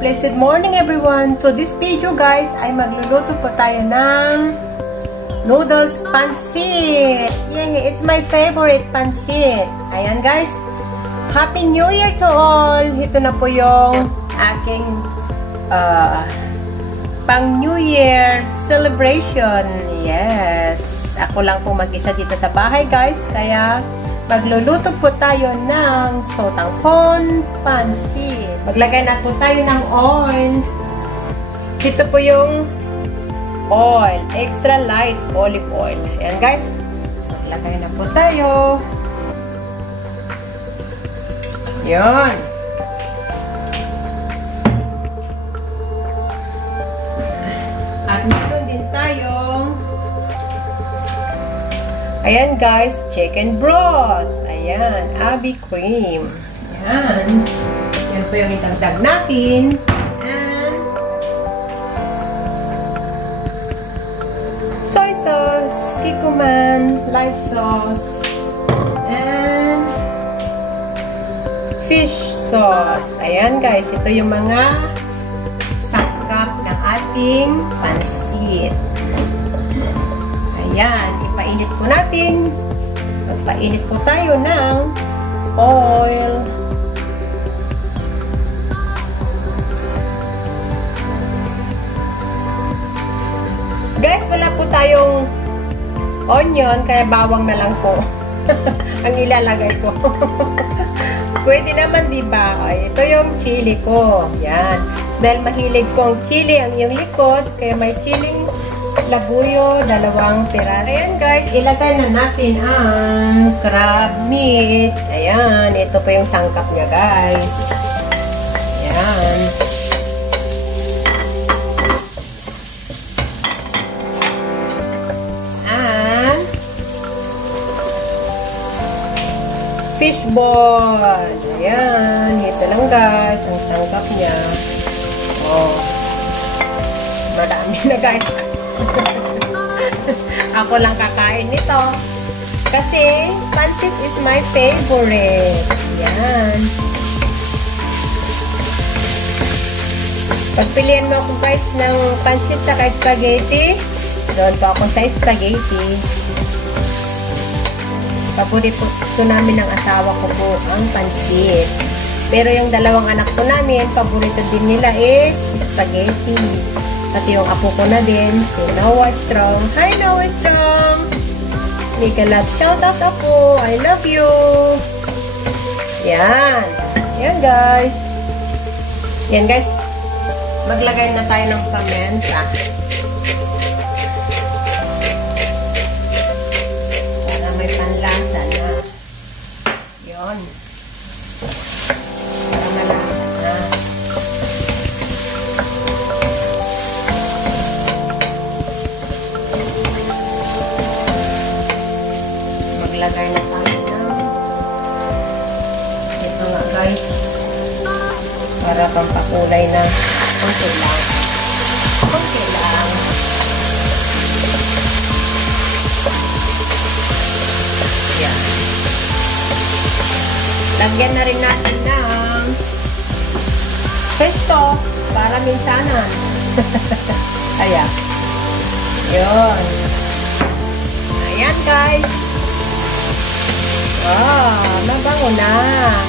Blessed morning everyone! To this video guys, ay magluluto po tayo ng noodles pansit. Yay! It's my favorite pansit. Ayan guys, Happy New Year to all! Ito na po yung aking pang New Year celebration. Yes! Ako lang po mag-isa dito sa bahay guys, kaya magluluto po tayo ng sotanghon pansit. Maglagay na po tayo ng oil. Ito po yung oil. Extra light olive oil. Ayan guys. Maglagay na po tayo. Ayan. At meron din tayong ayan guys, chicken broth. Ayan, Abby cream. Ayan. Yan po yung idagdag natin. And soy sauce, Kikkoman, light sauce, and fish sauce. Ayan guys, ito yung mga sangkap ng ating pansit. Ayan, ipainit po natin. Magpainit po tayo ng oil. Guys, wala po tayong onion, kaya bawang na lang po ang ilalagay ko. Pwede naman, diba? Ay, ito yung chili ko. Yan. Dahil mahilig po ang chili ang iyong likod, kaya may chiling labuyo, 2 piraso. Ayan guys, ilagay na natin ang crab meat. Ayan, ito po yung sangkap niya guys. Ayan. And fish ball. Ayan, ito lang guys, ang sangkap niya. Oh. Marami na guys. Ako lang kakain nito. Kasi, pansit is my favorite. Yan. Pagpilian mo ako guys ng pansit sa spaghetti, doon po ako sa spaghetti. Paborito namin ng asawa ko po ang pansit. Pero yung 2 anak ko namin, paborito din nila is spaghetti. Pati yung apo ko na din, si Noah Strong. Hi Noah Strong! Mega love shoutout apo! I love you! Yan! Yan guys! Yan guys! Maglagay na tayo ng pamenta. Para may panlasa na. Yan! Para malasa na. Maglagay na tayo ng ito nga guys, para pampakulay na konti lang. Konti lang. Yan. Lagyan na rin natin ng fish sauce para minsanan. Ayan. Yun. Ayan guys. Mabango na. Ayan.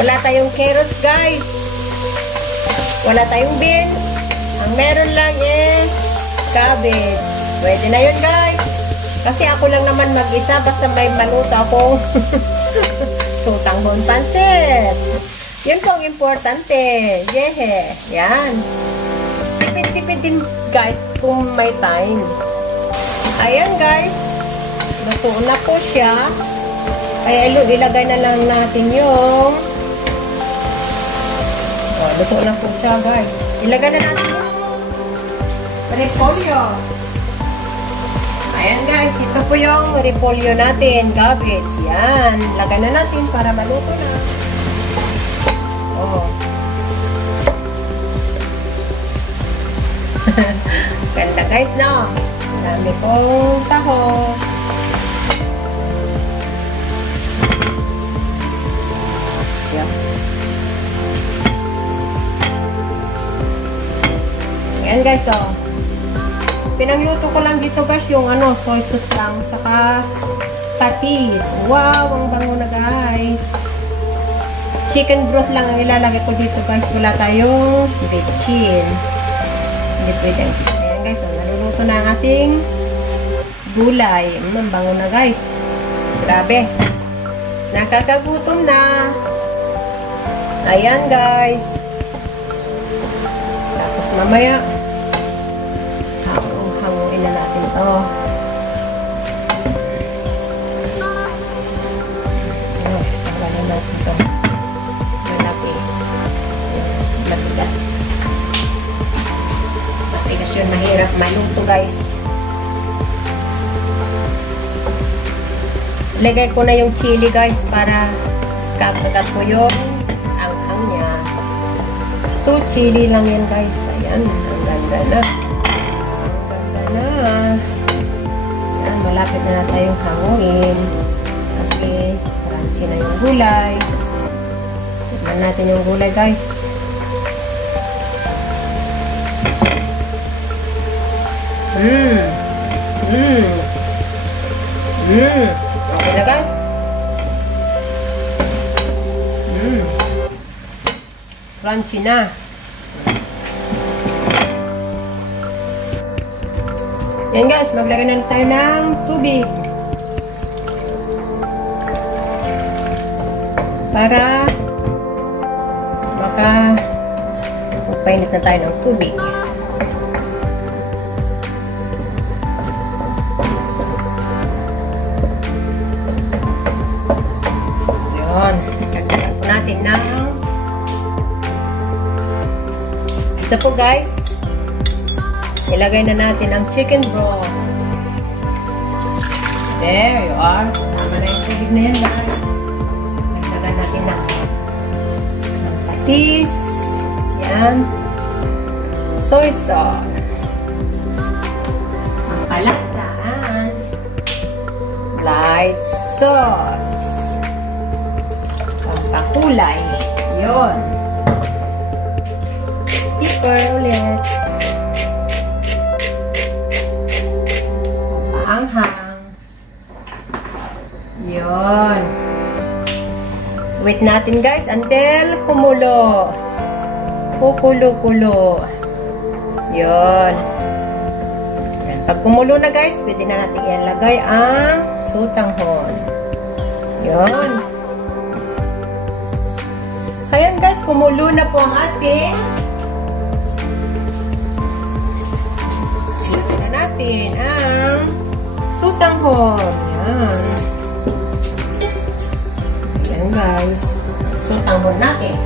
Wala tayong carrots, guys. Wala tayong beans. Ang meron lang is cabbage. Pwede na yun, guys. Kasi ako lang naman mag-isa, basta may maluto akong sotanghon pansit. Yun po ang importante. Yeah. Yan. Tipid-tipid din guys kung may time. Ayan guys, luto na po siya. Kaya ilagay na lang natin yung luto na po siya guys. Ilagay na natin yung repolyo. Ayan guys, ito po yung repolyo natin, cabbage. Yan, lagay na natin para maluto na. Oh. Ganda guys, no? Dami kong sahog. Ayan guys, oh. Pinangluto ko lang dito guys yung soy sauce lang, saka patis. Wow, ang bango na guys. Chicken broth lang ang ilalagay ko dito guys. Wala tayong bitchin. Hindi pwede. Ayan guys, oh, naluluto na ang ating gulay. Ang bango na guys. Grabe. Nakakagutom na. Ayan guys. Tapos mamaya hanguin na natin to. Tanggalin natin to. Malaki. Matigas. Matigas yun. Mahirap maluto guys. Lagay ko na yung chili guys para kakagat ko yung anghang niya. 2 chili lang yan guys. Ayan. Ang ganda na. Yan, malapit na tayong hanguin kasi crunchy na yung gulay. Tignan natin yung gulay guys. Okay na guys. Crunchy na. Yan guys, maglagay na tayo ng tubig. Para magpainit na tayo ng tubig. Yun. Kagdagan po natin ng ito po guys. Ilagay na natin ang chicken broth. There you are. Tama na yung tubig na yan guys. Ilagay natin na patis. Yan. Soy sauce. Pampalaksaan. Light sauce. Pampakulay. Yun. Pepper ulit. Anghang. Yun. Wait natin guys until kumulo. Kukulo-kulo. Yun. Yan. Pag kumulo na guys, pwede na natin ilagay ang sutanghon. Yun. Ayan guys, kumulo na po ang ating natin ang sutanghon. Yan. Yan guys. Sutanghon natin.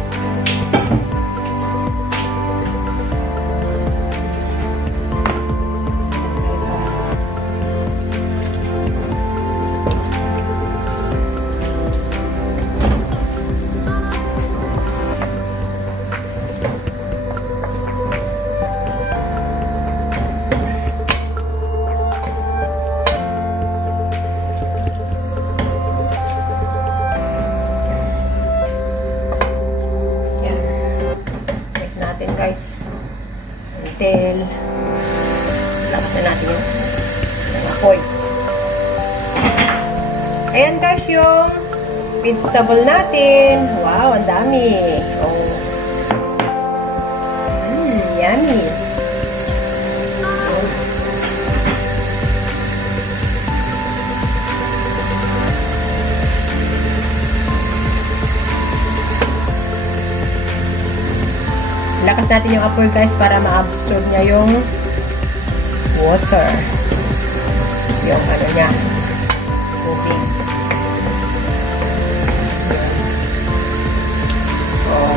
Guys, until lakas na natin yung apoy. Ayan guys yung vegetable natin. Wow, ang dami. Oh. Yummy. Lakas natin yung apoy guys para ma-absorb niya yung water. Yung ano niya. Tubig. Oh.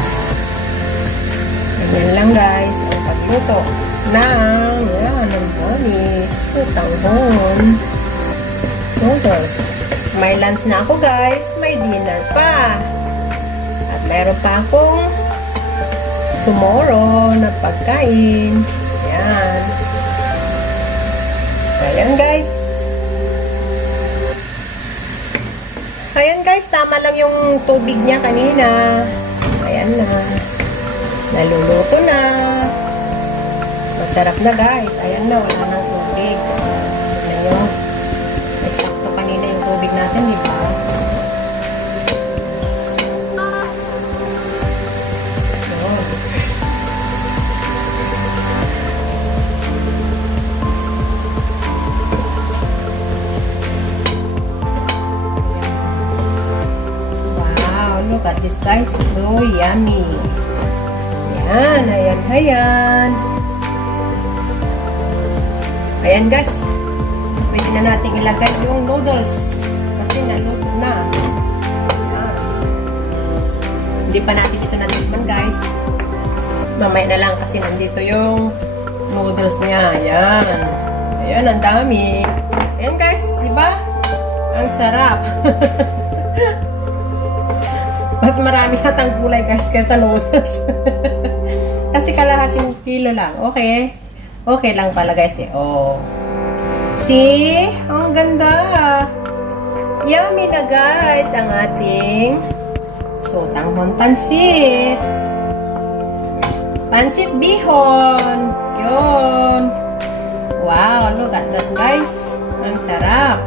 Ganyan lang guys. Ang pagluto ng yan, ang dami. Sutanghon. Noodles. May lunch na ako guys. May dinner pa. At meron pa akong tomorrow na pagkain. Ayan. Ayan guys. Ayan guys, tama lang yung tubig niya kanina. Ayan na. Naluluto na. Sarap na guys. Ayan na, wala nang tubig. Tignan nyo. Eksakto kanina yung tubig natin, di ba? Look at this guys, so yummy. Ayan, ayan, ayan. Ayan guys, pwede na natin ilagay yung noodles kasi naluto na. Ayan. Hindi pa natin ito natikman guys. Mamaya na lang kasi nandito yung noodles niya. Ayan. Ayan, ang dami. Ayan guys, di ba? Ang sarap. Mas marami hatang gulay guys kaysa noodles. Kasi kalahating kilo lang. Okay. Okay lang pala guys eh. Oh. See? Ang ganda. Yummy na guys ang ating sotanghon pansit. Pansit bihon. Yun. Wow, look at that guys. Ang sarap.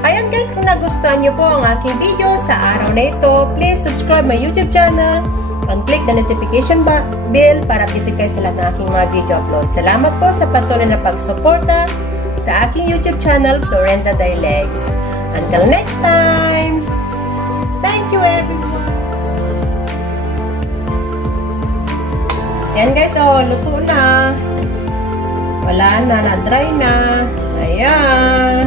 Ayan guys, kung nagustuhan nyo po ang aking video sa araw na ito, please subscribe my YouTube channel and click the notification bell para updated kayo sa lahat ng aking mga video upload. Salamat po sa patuloy na pagsuporta sa aking YouTube channel, Florenda Dialect. Until next time, thank you everyone! Ayan guys, oh, luto na. Wala na, na-dry na. Ayan.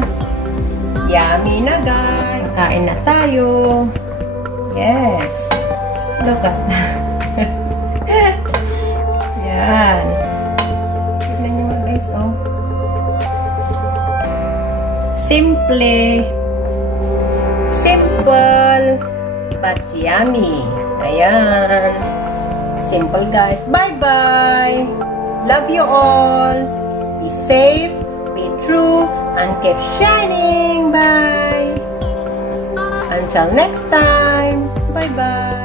Yummy na guys. Kain na tayo. Yes. Look at that. Yan. Tignan nyo mga guys, oh. Simple. Simple. But yummy. Ayan. Simple guys. Bye-bye. Love you all. Be safe. Be true. And keep shining. Bye. Until next time. Bye-bye.